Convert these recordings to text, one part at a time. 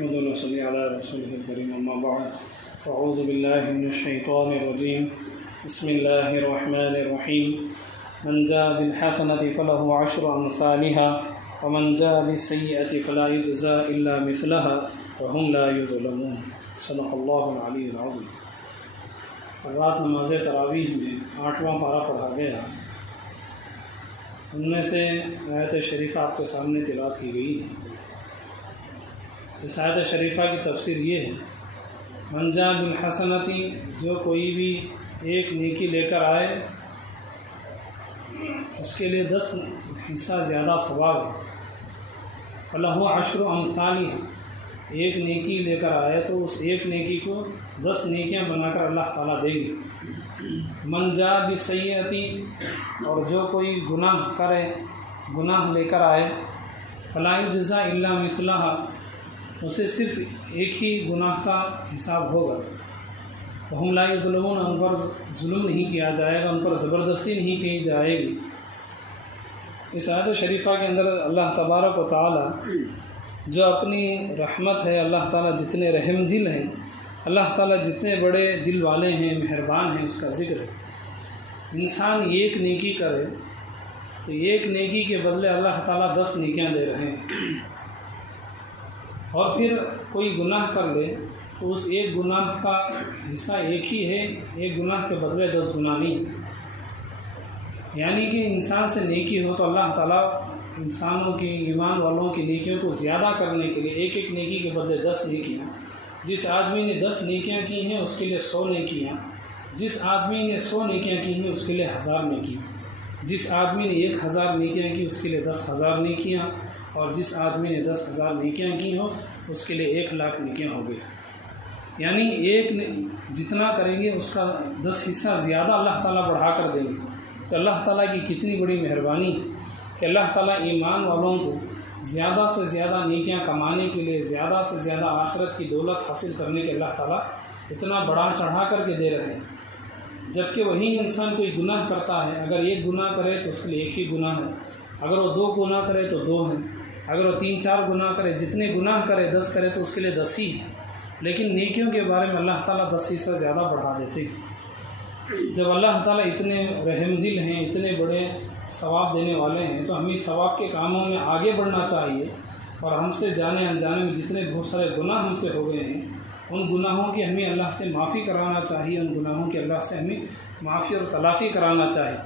نحمده ونصلي على رسوله الكريم أما بعد أعوذ بالله من الشيطان الرجيم بسم الله الرحمن الرحيم من جاء بالحسنة فله عشر أمثالها ومن جاء بالسيئة فلا يجزى إلا مثلها وهم لا يظلمون صدق الله العلي العظيم۔ رات نماز تراویح میں 8واں پارہ پڑھا گیا، ان میں سے آیت شریفہ آپ کے سامنے تلاوت کی گئی ہے۔ اس آیت شریفہ کی تفسیر یہ ہے، من جاء بالحسنتی، جو کوئی بھی ایک نیکی لے کر آئے اس کے لیے 10 حصہ زیادہ ثواب ہے۔ فلہ عشر امثالہ، ایک نیکی لے کر آئے تو اس ایک نیکی کو 10 نیکیاں بنا کر اللہ تعالیٰ دے گی۔ من جاء بالسیئۃ، اور جو کوئی گناہ لے کر آئے، فلا یجزی الا مثلہا، اسے صرف ایک ہی گناہ کا حساب ہوگا۔ وہم لا یظلمون، ان پر ظلم نہیں کیا جائے گا، ان پر زبردستی نہیں کی جائے گی۔ اس آیت شریفہ کے اندر اللہ تبارک و تعالی جو اپنی رحمت ہے، اللہ تعالیٰ جتنے رحم دل ہیں، اللہ تعالیٰ جتنے بڑے دل والے ہیں، مہربان ہیں، اس کا ذکر ہے۔ انسان ایک نیکی کرے تو ایک نیکی کے بدلے اللہ تعالیٰ 10 نیکیاں دے رہے ہیں، اور پھر کوئی گناہ کر لے تو اس ایک گناہ کا حصہ ایک ہی ہے، ایک گناہ کے بدلے 10 گناہ نہیں۔ یعنی کہ انسان سے نیکی ہو تو اللہ تعالیٰ انسانوں کی، ایمان والوں کی نیکیوں کو زیادہ کرنے کے لیے ایک نیکی کے بدلے 10 نیکیاں۔ جس آدمی نے 10 نیکیاں کی ہیں اس کے لیے 100 نیکیاں، جس آدمی نے 100 نیکیاں کی ہیں اس کے لیے 1000 نیکیاں، جس آدمی نے 1000 نیکیاں کی اس کے لیے 10,000 نیکیاں، اور جس آدمی نے 10,000 نیکیاں کی ہوں اس کے لیے 1,00,000 نیکیاں ہو گئی۔ یعنی جتنا کریں گے اس کا 10 حصہ زیادہ اللہ تعالیٰ بڑھا کر دیں گے۔ تو اللہ تعالیٰ کی کتنی بڑی مہربانی کہ اللہ تعالیٰ ایمان والوں کو زیادہ سے زیادہ نیکیاں کمانے کے لیے، زیادہ سے زیادہ آخرت کی دولت حاصل کرنے کے اللہ تعالیٰ اتنا بڑا چڑھا کر کے دے رہے ہیں۔ جبکہ وہی انسان کوئی گناہ کرتا ہے، اگر ایک گناہ کرے تو اس کے لیے ایک ہی گناہ ہے، اگر وہ 2 گناہ کرے تو 2 ہیں، اگر وہ 3-4 گناہ کرے، جتنے گناہ کرے 10 کرے تو اس کے لیے 10 ہی ہے۔ لیکن نیکیوں کے بارے میں اللہ تعالیٰ 10 حصہ زیادہ بڑھا دیتے ہیں۔ جب اللہ تعالیٰ اتنے رحم دل ہیں، اتنے بڑے ثواب دینے والے ہیں، تو ہمیں ثواب کے کاموں میں آگے بڑھنا چاہیے، اور ہم سے جانے انجانے میں جتنے بہت سارے گناہ ہم سے ہو گئے ہیں ان گناہوں کی ہمیں اللہ سے معافی کرانا چاہیے، ان گناہوں کی اللہ سے ہمیں معافی اور تلافی کرانا چاہیے۔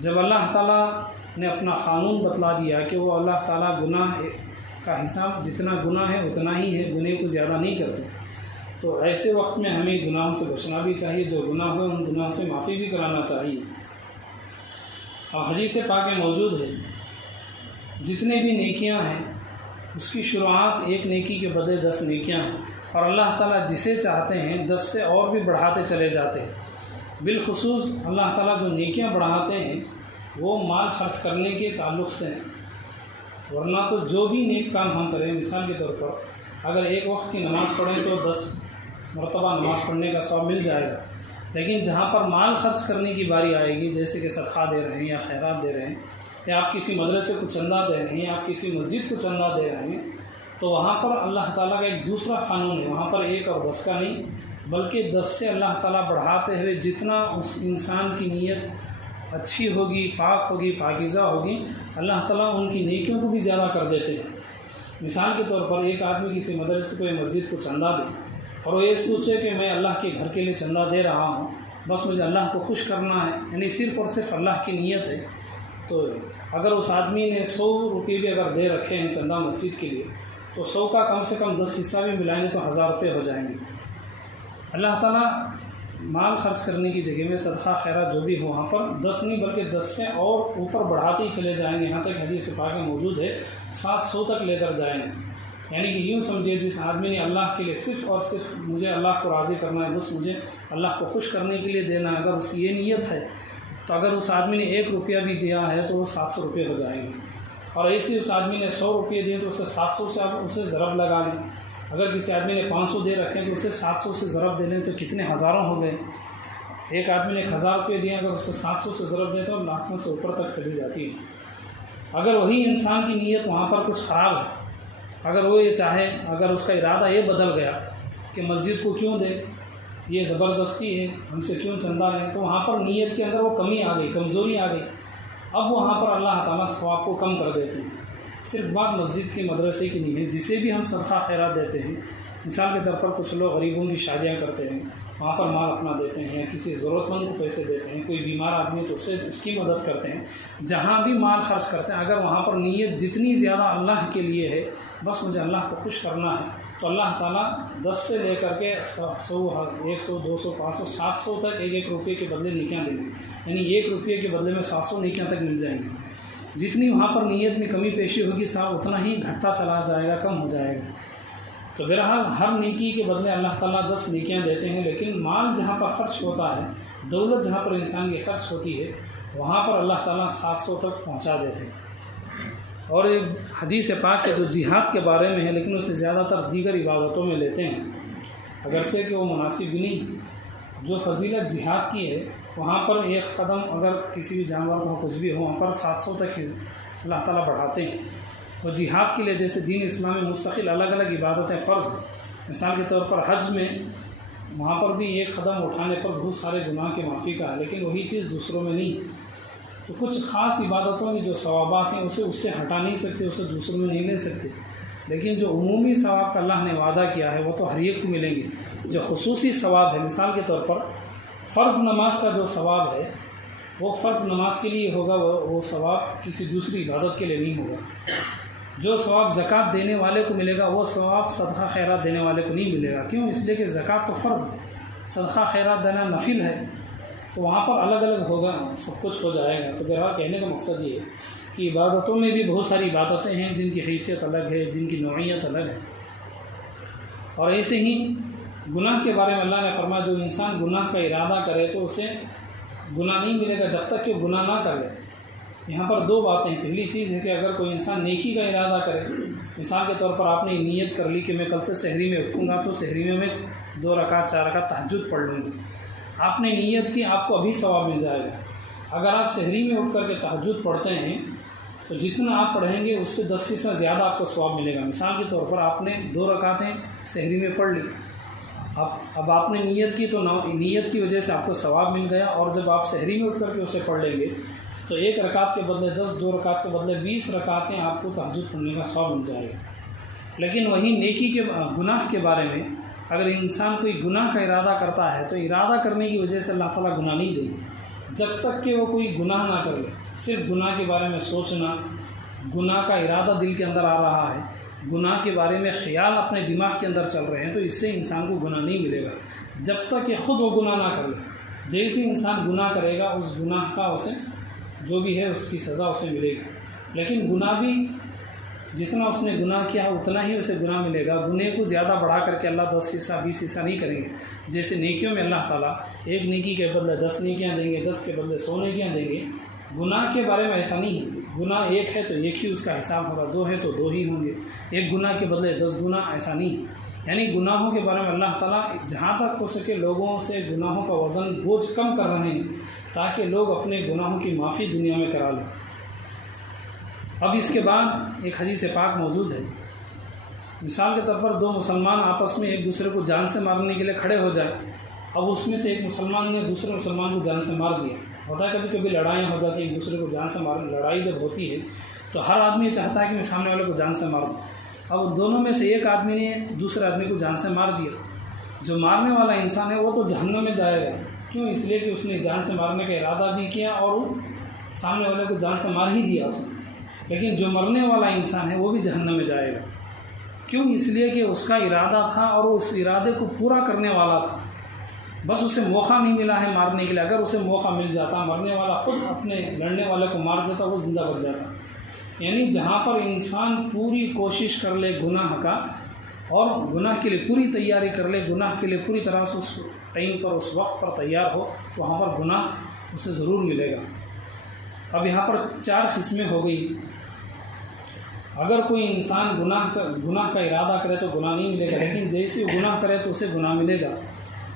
جب اللہ تعالیٰ نے اپنا قانون بتلا دیا کہ وہ اللہ تعالیٰ گناہ کا حساب جتنا گناہ ہے اتنا ہی ہے، گناہ کو زیادہ نہیں کرتے، تو ایسے وقت میں ہمیں گناہوں سے بچنا بھی چاہیے، جو گناہ ہوئے ان گناہوں سے معافی بھی کرانا چاہیے۔ اور حدیث پاک میں موجود ہے جتنے بھی نیکیاں ہیں اس کی شروعات ایک نیکی کے بدلے 10 نیکیاں ہیں، اور اللہ تعالیٰ جسے چاہتے ہیں 10 سے اور بھی بڑھاتے چلے جاتے ہیں۔ بالخصوص اللہ تعالیٰ جو نیکیاں بڑھاتے ہیں وہ مال خرچ کرنے کے تعلق سے ہیں، ورنہ تو جو بھی نیک کام ہم کریں، مثال کے طور پر اگر ایک وقت کی نماز پڑھیں تو 10 مرتبہ نماز پڑھنے کا ثواب مل جائے گا، لیکن جہاں پر مال خرچ کرنے کی باری آئے گی، جیسے کہ صدقہ دے رہے ہیں یا خیرات دے رہے ہیں، یا آپ کسی مدرسے کو چندہ دے رہے ہیں، یا آپ کسی مسجد کو چندہ دے رہے ہیں، تو وہاں پر اللہ تعالیٰ کا ایک دوسرا قانون ہے، وہاں پر 1 اور 10 کا نہیں بلکہ 10 سے اللہ تعالیٰ بڑھاتے ہوئے جتنا اس انسان کی نیت اچھی ہوگی، پاک ہوگی، پاکیزہ ہوگی، اللہ تعالیٰ ان کی نیکیوں کو بھی زیادہ کر دیتے ہیں۔ مثال کے طور پر ایک آدمی کسی مدرسے کو یا مسجد کو چندہ دے اور وہ یہ سوچے کہ میں اللہ کے گھر کے لیے چندہ دے رہا ہوں، بس مجھے اللہ کو خوش کرنا ہے، یعنی صرف اور صرف اللہ کی نیت ہے، تو اگر اس آدمی نے 100 روپے بھی اگر دے رکھے ہیں چندہ مسجد کے لیے تو 100 کا کم سے کم 10 حصہ بھی ملائیں گے تو 1000 روپے ہو جائیں گے۔ اللہ تعالیٰ مال خرچ کرنے کی جگہ میں صدقہ خیرات جو بھی ہو وہاں پر 10 نہیں بلکہ 10 سے اور اوپر بڑھاتے ہی چلے جائیں گے، یہاں تک حدیث پاک میں موجود ہے 700 تک لے کر جائیں گے۔ یعنی کہ یوں سمجھے جس آدمی نے اللہ کے لیے صرف اور صرف مجھے اللہ کو راضی کرنا ہے، بس مجھے اللہ کو خوش کرنے کے لیے دینا ہے، اگر اس کی یہ نیت ہے تو اگر اس آدمی نے 1 روپیہ بھی دیا ہے تو وہ 700 روپے ہو جائیں گے، اور ایسے اس آدمی نے 100 روپے دیے تو اسے 700 سے آپ اسے ضرب لگا لیں، اگر کسی آدمی نے 500 دے رکھے تو اسے 700 سے ضرب دے لیں تو کتنے ہزاروں ہو گئے۔ ایک آدمی نے 1000 روپے دیے، اگر اسے 700 سے ضرب دیں تو لاکھوں سے اوپر تک چلی جاتی ہے۔ اگر وہی انسان کی نیت وہاں پر کچھ خراب ہے، اگر وہ یہ چاہے، اگر اس کا ارادہ یہ بدل گیا کہ مسجد کو کیوں دے، یہ زبردستی ہے، ہم سے کیوں چندہ لیں، تو وہاں پر نیت کے اندر وہ کمی آ گئی، کمزوری آ گئی، اب وہاں پر اللہ تعالیٰ ثواب کو کم کر دیتے ہیں۔ صرف بات مسجد کی، مدرسے کی نہیں ہے، جسے بھی ہم صدقہ خیرات دیتے ہیں، مثال کے طور پر کچھ لوگ غریبوں کی شادیاں کرتے ہیں، وہاں پر مال اپنا دیتے ہیں، یا کسی ضرورت مند کو پیسے دیتے ہیں، کوئی بیمار آدمی تو اس کی مدد کرتے ہیں، جہاں بھی مال خرچ کرتے ہیں، اگر وہاں پر نیت جتنی زیادہ اللہ کے لیے ہے، بس مجھے اللہ کو خوش کرنا ہے، تو اللہ تعالیٰ 10 سے لے کر کے 100، 100، 200، 500، 700 تک ایک روپے کے بدلے نیکیاں دیں گے، یعنی 1 روپے کے بدلے میں 700 نیکیاں تک مل جائیں گی۔ جتنی وہاں پر نیت میں کمی پیشی ہوگی صاحب اتنا ہی گھٹتا چلا جائے گا، کم ہو جائے گا۔ تو بہرحال ہر نیکی کے بدلے اللہ تعالیٰ 10 نیکیاں دیتے ہیں، لیکن مال جہاں پر خرچ ہوتا ہے، دولت جہاں پر انسان کی خرچ ہوتی ہے، وہاں پر اللہ تعالیٰ 700 تک پہنچا دیتے ہیں۔ اور ایک حدیث پاک ہے جو جہاد کے بارے میں ہے، لیکن اسے زیادہ تر دیگر عبادتوں میں لیتے ہیں، اگرچہ کہ وہ مناسب بھی نہیں۔ جو فضیلت جہاد کی ہے، وہاں پر ایک قدم اگر کسی بھی جانور کو کچھ بھی ہو، وہاں پر 700 تک اللہ تعالیٰ بڑھاتے ہیں۔ اور جہاد کے لیے جیسے دین اسلام میں مستقل الگ الگ عبادتیں فرض ہیں، مثال کے طور پر حج میں وہاں پر بھی ایک قدم اٹھانے پر بہت سارے گناہ کی معافی کا ہے، لیکن وہی چیز دوسروں میں نہیں۔ تو کچھ خاص عبادتوں میں جو ثوابات ہیں اسے اس سے ہٹا نہیں سکتے، اسے دوسروں میں نہیں لے سکتے، لیکن جو عمومی ثواب کا اللہ نے وعدہ کیا ہے وہ تو ہر ایک کو ملیں گے۔ جو خصوصی ثواب ہے، مثال کے طور پر فرض نماز کا جو ثواب ہے وہ فرض نماز کے لیے ہوگا، وہ ثواب کسی دوسری عبادت کے لیے نہیں ہوگا۔ جو ثواب زکوٰۃ دینے والے کو ملے گا وہ ثواب صدقہ خیرات دینے والے کو نہیں ملے گا۔ کیوں؟ اس لیے کہ زکوٰۃ تو فرض ہے، صدقہ خیرات دینا نفل ہے، تو وہاں پر الگ الگ ہوگا، سب کچھ ہو جائے گا۔ تو بہرحال کہنے کا مقصد یہ ہے کہ عبادتوں میں بھی بہت ساری عبادتیں ہیں جن کی حیثیت الگ ہے، جن کی نوعیت الگ ہے۔ اور ایسے ہی گناہ کے بارے میں اللہ نے فرمایا جو انسان گناہ کا ارادہ کرے تو اسے گناہ نہیں ملے گا جب تک کہ گناہ نہ کر لے۔ یہاں پر 2 باتیں ہیں۔ پہلی چیز ہے کہ اگر کوئی انسان نیکی کا ارادہ کرے، مثال کے طور پر آپ نے نیت کر لی کہ میں کل سے سحری میں اٹھوں گا، تو سحری میں 2 رکعت 4 رکعت تہجد پڑھ لوں گی، آپ نے نیت کی، آپ کو ابھی ثواب مل جائے گا۔ اگر آپ سحری میں اٹھ کر کے تہجد پڑھتے ہیں تو جتنا آپ پڑھیں گے اس سے 10% زیادہ آپ کو ثواب ملے گا۔ مثال کے طور پر آپ نے 2 رکعتیں سحری میں پڑھ لی، اب آپ نے نیت کی تو نیت کی وجہ سے آپ کو ثواب مل گیا، اور جب آپ سحری میں اٹھ کر کے اسے پڑھ لیں گے تو 1 رکعت کے بدلے 10، 2 رکعت کے بدلے 20 رکعتیں آپ کو تہجد پڑھنے کا ثواب مل جائے گا۔ لیکن وہی نیکی کے گناہ کے بارے میں اگر انسان کوئی گناہ کا ارادہ کرتا ہے تو ارادہ کرنے کی وجہ سے اللہ تعالیٰ گناہ نہیں دیں گے جب تک کہ وہ کوئی گناہ نہ کر لے۔ صرف گناہ کے بارے میں سوچنا، گناہ کا ارادہ دل کے اندر آ رہا ہے، گناہ کے بارے میں خیال اپنے دماغ کے اندر چل رہے ہیں، تو اس سے انسان کو گناہ نہیں ملے گا جب تک کہ خود وہ گناہ نہ کر لے۔ جیسے انسان گناہ کرے گا اس گناہ کا اسے جو بھی ہے اس کی سزا اسے ملے گی، لیکن گناہ بھی جتنا اس نے گناہ کیا اتنا ہی اسے گناہ ملے گا۔ گناہ کو زیادہ بڑھا کر کے اللہ 10 حصہ 20 حصہ نہیں کریں گے۔ جیسے نیکیوں میں اللہ تعالیٰ ایک نیکی کے بدلے 10 نیکیاں دیں گے، 10 کے بدلے 100 نیکیاں دیں گے، گناہ کے بارے میں ایسا نہیں ہے۔ گناہ 1 ہے تو 1 ہی اس کا حساب ہوگا، 2 ہے تو 2 ہی ہوں گے، 1 گناہ کے بدلے 10 گناہ، ایسا نہیں ہے۔ یعنی گناہوں کے بارے میں اللہ تعالیٰ جہاں تک ہو سکے لوگوں سے گناہوں کا وزن بوجھ کم کر رہے ہیں تاکہ لوگ اپنے گناہوں کی معافی دنیا میں کرا لیں۔ اب اس کے بعد ایک حدیث پاک موجود ہے، مثال کے طور پر 2 مسلمان آپس میں ایک دوسرے کو جان سے مارنے کے لیے کھڑے ہو جائیں، اب اس میں سے ایک مسلمان نے دوسرے مسلمان کو جان سے مار دیا۔ ہوتا ہے کبھی کبھی لڑائیاں ہو جاتی ہیں، ایک دوسرے کو جان سے مارنے، لڑائی جب ہوتی ہے تو ہر آدمی چاہتا ہے کہ میں سامنے والے کو جان سے مار دوں۔ اب دونوں میں سے ایک آدمی نے دوسرے آدمی کو جان سے مار دیا، جو مارنے والا انسان ہے وہ تو جہنم میں جائے گا۔ کیوں؟ اس لیے کہ اس نے جان سے مارنے کا ارادہ بھی کیا اور سامنے والے کو جان سے مار ہی دیا اس نے، لیکن جو مرنے والا انسان ہے وہ بھی جہنم میں جائے گا۔ کیوں؟ اس لیے کہ اس کا ارادہ تھا اور وہ اس ارادے کو پورا کرنے والا تھا، بس اسے موقع نہیں ملا ہے مارنے کے لیے۔ اگر اسے موقع مل جاتا، مرنے والا خود اپنے لڑنے والے کو مار دیتا، وہ زندہ بچ جاتا۔ یعنی جہاں پر انسان پوری کوشش کر لے گناہ کا اور گناہ کے لیے پوری تیاری کر لے، گناہ کے لیے پوری طرح سے اس ٹائم پر اس وقت پر تیار ہو، تو وہاں پر گناہ اسے ضرور ملے گا۔ اب یہاں پر 4 قسمیں ہو گئی۔ اگر کوئی انسان گناہ کا ارادہ کرے تو گناہ نہیں ملے گا، لیکن جیسے وہ گناہ کرے تو اسے گناہ ملے گا۔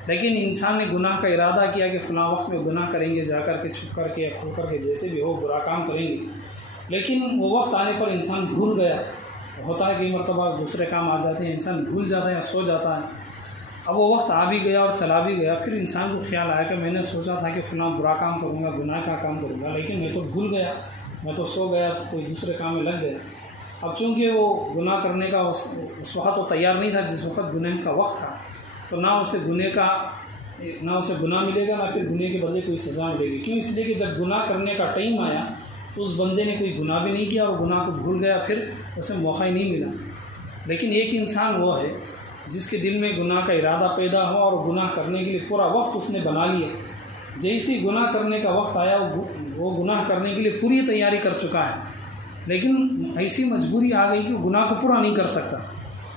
لیکن انسان نے گناہ کا ارادہ کیا کہ فلاں وقت میں گناہ کریں گے، جا کر کے چھپ کر کے کھل کر کے جیسے بھی ہو برا کام کریں گے، لیکن وہ وقت آنے پر انسان بھول گیا ہوتا ہے کئی مرتبہ دوسرے کام آ جاتے ہیں، انسان بھول جاتا ہے یا سو جاتا ہے، اب وہ وقت آ بھی گیا اور چلا بھی گیا، پھر انسان کو خیال آیا کہ میں نے سوچا تھا کہ فلاں برا کام کروں گا، گناہ کا کام کروں گا، لیکن میں تو بھول گیا، میں تو سو گیا، کوئی دوسرے کام میں لگ گیا۔ اب چونکہ وہ گناہ کرنے کا اس وقت وہ تیار نہیں تھا جس وقت گناہ کا وقت تھا، تو نہ اسے گناہ ملے گا، نہ پھر گناہ کے بدلے کوئی سزا ملے گی۔ کیوں؟ اس لیے کہ جب گناہ کرنے کا ٹائم آیا تو اس بندے نے کوئی گناہ بھی نہیں کیا اور گناہ کو بھول گیا، پھر اسے موقع ہی نہیں ملا۔ لیکن ایک انسان وہ ہے جس کے دل میں گناہ کا ارادہ پیدا ہوا اور گناہ کرنے کے لیے پورا وقت اس نے بنا لیا، جیسے گناہ کرنے کا وقت آیا وہ گناہ کرنے کے لیے پوری تیاری کر چکا ہے، لیکن ایسی مجبوری آ گئی کہ وہ گناہ کو پورا نہیں کر سکتا۔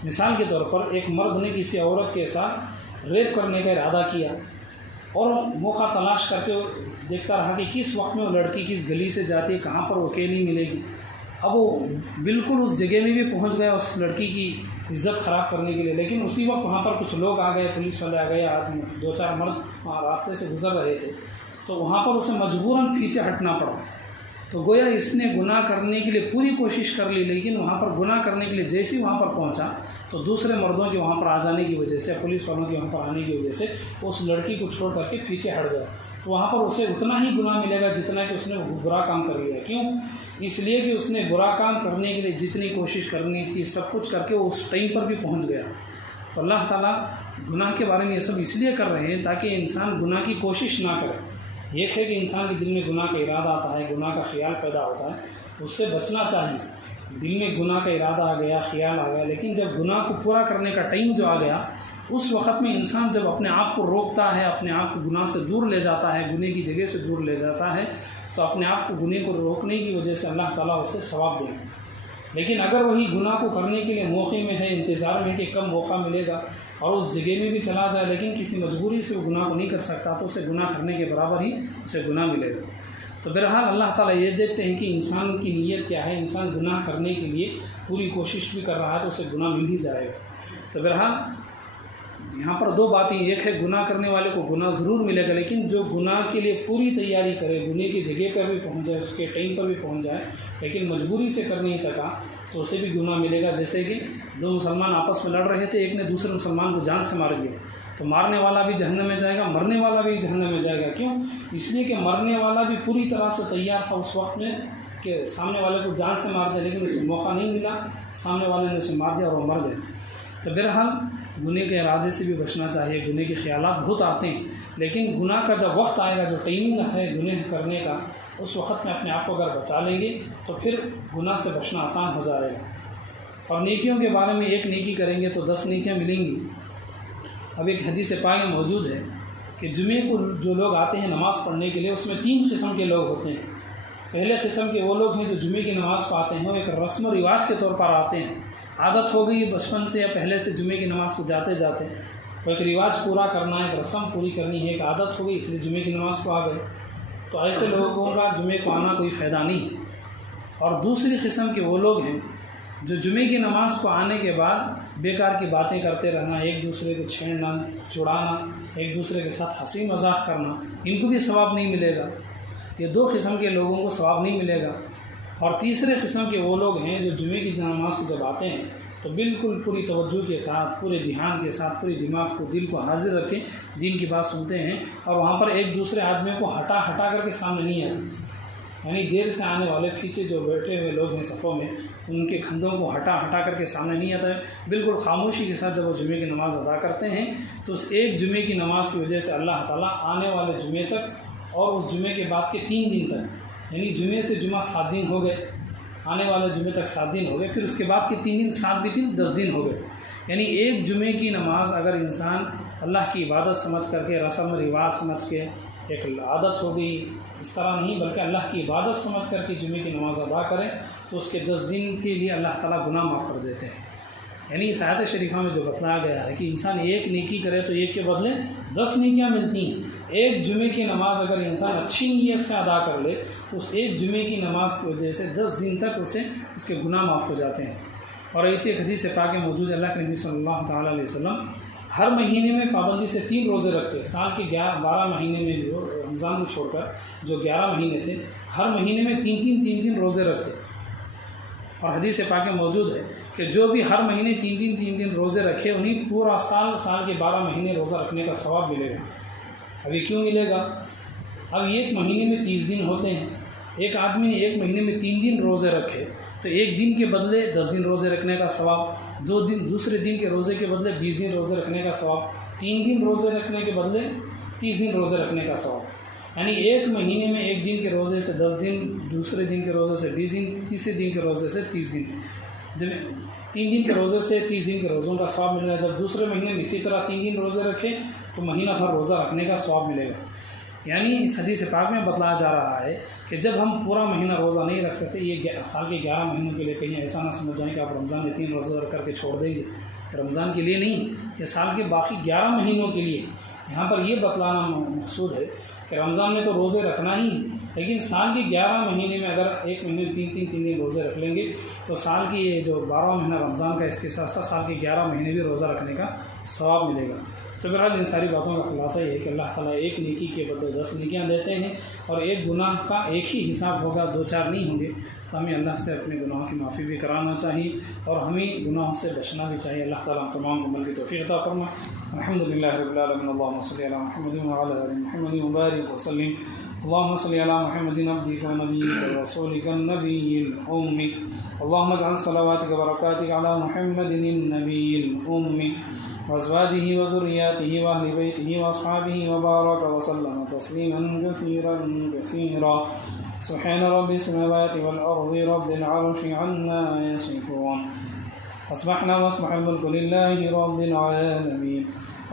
مثال کے طور پر ایک مرد نے کسی عورت کے ساتھ ریپ کرنے کا ارادہ کیا اور موقع تلاش کر کے دیکھتا رہا کہ کس وقت میں وہ لڑکی کس گلی سے جاتی ہے، کہاں پر وہ اکیلی ملے گی۔ اب وہ بالکل اس جگہ میں بھی پہنچ گیا اس لڑکی کی عزت خراب کرنے کے لیے، لیکن اسی وقت وہاں پر کچھ لوگ آ گئے، پولیس والے آ گئے، آدمی 2-4 مرد وہاں راستے سے گزر رہے تھے، تو وہاں پر اسے مجبوراً پیچھے ہٹنا پڑا۔ تو گویا اس نے گناہ کرنے کے لیے پوری کوشش کر لی، لیکن وہاں پر گناہ کرنے کے لیے جیسے ہی وہاں پر پہنچا تو دوسرے مردوں کے وہاں پر آ جانے کی وجہ سے، پولیس والوں کے وہاں پر آنے کی وجہ سے اس لڑکی کو چھوڑ کر کے پیچھے ہٹ گیا، تو وہاں پر اسے اتنا ہی گناہ ملے گا جتنا کہ اس نے برا کام کر لیا۔ کیوں؟ اس لیے کہ اس نے برا کام کرنے کے لیے جتنی کوشش کرنی تھی سب کچھ کر کے وہ اس ٹائم پر بھی پہنچ گیا۔ تو اللہ تعالیٰ گناہ کے بارے میں یہ سب اس لیے کر رہے ہیں تاکہ انسان گناہ کی کوشش نہ کرے۔ ایک ہے کہ انسان کے دل میں گناہ کا ارادہ آتا ہے، گناہ کا خیال پیدا ہوتا ہے، اس سے بچنا چاہیے۔ دل میں گناہ کا ارادہ آ گیا، خیال آ گیا، لیکن جب گناہ کو پورا کرنے کا ٹائم جو آ گیا اس وقت میں انسان جب اپنے آپ کو روکتا ہے، اپنے آپ کو گناہ سے دور لے جاتا ہے، گناہ کی جگہ سے دور لے جاتا ہے، تو اپنے آپ کو گناہ کو روکنے کی وجہ سے اللہ تعالیٰ اسے ثواب دے گا۔ لیکن اگر وہی گناہ کو کرنے کے لیے موقع میں ہے، انتظار میں کہ کب موقع ملے گا، اور اس جگہ میں بھی چلا جائے لیکن کسی مجبوری سے وہ گناہ کو نہیں کر سکتا، تو اسے گناہ کرنے کے برابر ہی اسے گناہ ملے گا۔ تو بہرحال اللہ تعالیٰ یہ دیکھتے ہیں کہ انسان کی نیت کیا ہے، انسان گناہ کرنے کے لیے پوری کوشش بھی کر رہا ہے تو اسے گناہ مل ہی جائے گا۔ تو بہرحال یہاں پر 2 باتیں، ایک ہے گناہ کرنے والے کو گناہ ضرور ملے گا، لیکن جو گناہ کے لیے پوری تیاری کرے، گناہ کی جگہ پر بھی پہنچ جائے، اس کے ٹائم پر بھی پہنچ جائے، لیکن مجبوری سے کر نہیں سکا تو اسے بھی گناہ ملے گا۔ جیسے کہ 2 مسلمان آپس میں لڑ رہے تھے، ایک نے دوسرے مسلمان کو جان سے مار دیا، تو مارنے والا بھی جہنم میں جائے گا، مرنے والا بھی جہنم میں جائے گا۔ کیوں؟ اس لیے کہ مرنے والا بھی پوری طرح سے تیار تھا اس وقت میں کہ سامنے والے کو جان سے مار دیا، لیکن اسے موقع نہیں ملا، سامنے والے نے اسے مار دیا اور وہ مر گئے۔ تو بہرحال گناہ کے ارادے سے بھی بچنا چاہیے۔ گناہ کے خیالات بہت آتے ہیں، لیکن گناہ کا جب وقت آئے گا، جو ٹائمنگ ہے گناہ کرنے کا، اس وقت میں اپنے آپ کو اگر بچا لیں گے تو پھر گناہ سے بچنا آسان ہو جائے گا۔ اور نیکیوں کے بارے میں، ایک نیکی کریں گے تو 10 نیکیاں ملیں گی۔ اب ایک حدیث پاک میں موجود ہے کہ جمعے کو جو لوگ آتے ہیں نماز پڑھنے کے لیے، اس میں 3 قسم کے لوگ ہوتے ہیں۔ پہلے قسم کے وہ لوگ ہیں جو جمعے کی نماز کو آتے ہیں، وہ ایک رسم و رواج کے طور پر آتے ہیں، عادت ہو گئی بچپن سے یا پہلے سے جمعے کی نماز کو جاتے جاتے، وہ ایک رواج پورا کرنا ہے، ایک رسم پوری کرنی ہے، ایک عادت ہو گئی اس لیے جمعے کی نماز کو آ گئے، تو ایسے لوگوں کا جمعے کو آنا کوئی فائدہ نہیں۔ اور دوسری قسم کے وہ لوگ ہیں جو جمعے کی نماز کو آنے کے بعد بیکار کی باتیں کرتے رہنا، ایک دوسرے کو چھیڑنا، چڑانا، ایک دوسرے کے ساتھ ہنسی مذاق کرنا، ان کو بھی ثواب نہیں ملے گا۔ یہ 2 قسم کے لوگوں کو ثواب نہیں ملے گا۔ اور تیسرے قسم کے وہ لوگ ہیں جو جمعے کی نماز کو جب آتے ہیں تو بالکل پوری توجہ کے ساتھ، پورے دھیان کے ساتھ، پوری دماغ کو، دل کو حاضر رکھیں، دین کی بات سنتے ہیں، اور وہاں پر ایک دوسرے آدمی کو ہٹا کر کے سامنے نہیں آتے، یعنی دیر سے آنے والے پیچھے جو بیٹھے ہوئے لوگ ہیں صفوں میں، ان کے کندھوں کو ہٹا کر کے سامنے نہیں آتا ہے، بالکل خاموشی کے ساتھ جب وہ جمعے کی نماز ادا کرتے ہیں تو اس ایک جمعے کی نماز کی وجہ سے اللہ تعالیٰ آنے والے جمعے تک اور اس جمعے کے بعد کے 3 دن تک، یعنی جمعے سے جمعہ 7 دن ہو گئے، آنے والے جمعے تک 7 دن ہو گئے، پھر اس کے بعد کے 3 دن، 7 بھی 3، 10 دن ہو گئے۔ یعنی ایک جمعے کی نماز اگر انسان اللہ کی عبادت سمجھ کر کے، رسم و رواج سمجھ کے، ایک عادت ہو گئی، اس طرح نہیں بلکہ اللہ کی عبادت سمجھ کر کے جمعے کی نماز ادا کریں تو اس کے 10 دن کے لیے اللہ تعالیٰ گناہ معاف کر دیتے ہیں۔ یعنی اس آیت شریفہ میں جو بتلایا گیا ہے کہ انسان ایک نیکی کرے تو ایک کے بدلے 10 نیکیاں ملتی ہیں۔ ایک جمعے کی نماز اگر انسان اچھی نیت سے ادا کر لے تو اس ایک جمعے کی نماز کی وجہ سے 10 دن تک اس کے گناہ معاف ہو جاتے ہیں۔ اور ایسی ایک حدیث پاک میں موجود اللہ کے نبی صلی اللہ تعالیٰ علیہ وسلم ہر مہینے میں پابندی سے 3 روزے رکھتے، سال کے 12 مہینے میں جو رمضان کو چھوڑ کر جو 11 مہینے تھے، ہر مہینے میں 3 روزے رکھتے۔ اور حدیث پاک میں موجود ہے کہ جو بھی ہر مہینے 3 دن روزے رکھے انہیں پورا سال کے 12 مہینے روزہ رکھنے کا ثواب ملے گا۔ ابھی کیوں ملے گا؟ اب ایک مہینے میں 30 دن ہوتے ہیں، ایک آدمی نے ایک مہینے میں 3 دن روزے رکھے تو ایک دن کے بدلے 10 دن روزے رکھنے کا ثواب، دوسرے دن کے روزے کے بدلے 20 دن روزے رکھنے کا ثواب، 3 دن روزے رکھنے کے بدلے 30 دن روزے رکھنے کا ثواب۔ یعنی ایک مہینے میں ایک دن کے روزے سے 10 دن، دوسرے دن کے روزے سے 20 دن، تیسرے دن کے روزے سے 30 دن، جب 3 دن کے روزے سے 30 دن کے روزوں کا ثواب ملے گا۔ جب دوسرے مہینے میں اسی طرح 3 دن روزے رکھے تو مہینہ بھر روزہ رکھنے کا ثواب ملے گا۔ یعنی اس حدیث پاک میں بتلایا جا رہا ہے کہ جب ہم پورا مہینہ روزہ نہیں رکھ سکتے، یہ سال کے 11 مہینوں کے لیے، کہیں ایسا نہ سمجھ جائیں کہ آپ رمضان میں 3 روزہ رکھ کر کے چھوڑ دیں گے، رمضان کے لیے نہیں، یہ سال کے باقی 11 مہینوں کے لیے۔ یہاں پر یہ بتلانا مقصود ہے کہ رمضان میں تو روزے رکھنا ہی، لیکن سال کے 11 مہینے میں اگر ایک مہینے میں 3 دن روزے رکھ لیں گے تو سال کی یہ جو 12واں مہینہ رمضان کا، اس کے ساتھ ساتھ سال کے 11 مہینے بھی روزہ رکھنے کا ثواب ملے گا۔ تو بہرحال ان ساری باتوں کا خلاصہ یہ ہے کہ اللہ تعالیٰ ایک نیکی کے بدلے 10 نیکیاں دیتے ہیں، اور ایک گناہ کا ایک ہی حساب ہوگا، 2-4 نہیں ہوں گے۔ تو ہمیں اللہ سے اپنے گناہوں کی معافی بھی کرانا چاہیے اور ہمیں گناہوں سے بچنا بھی چاہیے۔ اللہ تعالیٰ تمام عمل کی توفیق عطا فرمائے۔ الحمدللہ رب العالمین، اللہم صلی علی محمد وعلی آل محمد وبارک وسلم۔ اللهم صل على محمد عبدك ونبيك ورسولك النبي الأمي، اللهم اجعل صلواتك وبركاتك على محمد النبي الأمي وأزواجه وذرياته وأهل بيته وأصحابه وبارك وسلم تسليما كثيرا كثيرا. سبحان رب السماوات والأرض رب العرش عما يصفون. أصبحنا وأصبح الملك لله رب العالمين.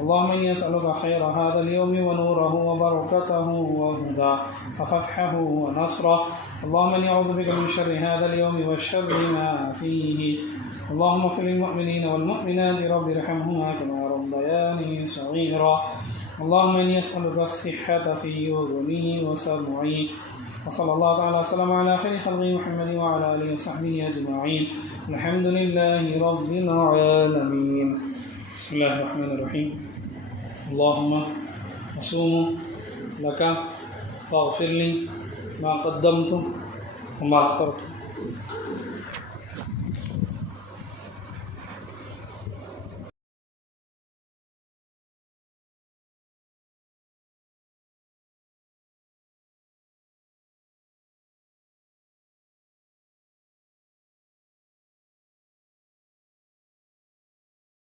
اللهم إني أسألك خير هذا اليوم ونوره وبركته وهداه وفتحه ونصره. اللهم إني أعوذ بك من شر هذا اليوم وشر ما فيه. اللهم اغفر للمؤمنين والمؤمنات رب ارحمهما كما ربياني صغيرا. اللهم إني أسألك الصحة في أذني وسمعي. وصلى الله تعالى وسلم على خير خلقه محمد وعلى آله وصحبه أجمعين. الحمد لله رب العالمين. بسم الله الرحمن الرحيم. اللهم أصوم لك فاغفر لي ما قدمت وما أخرت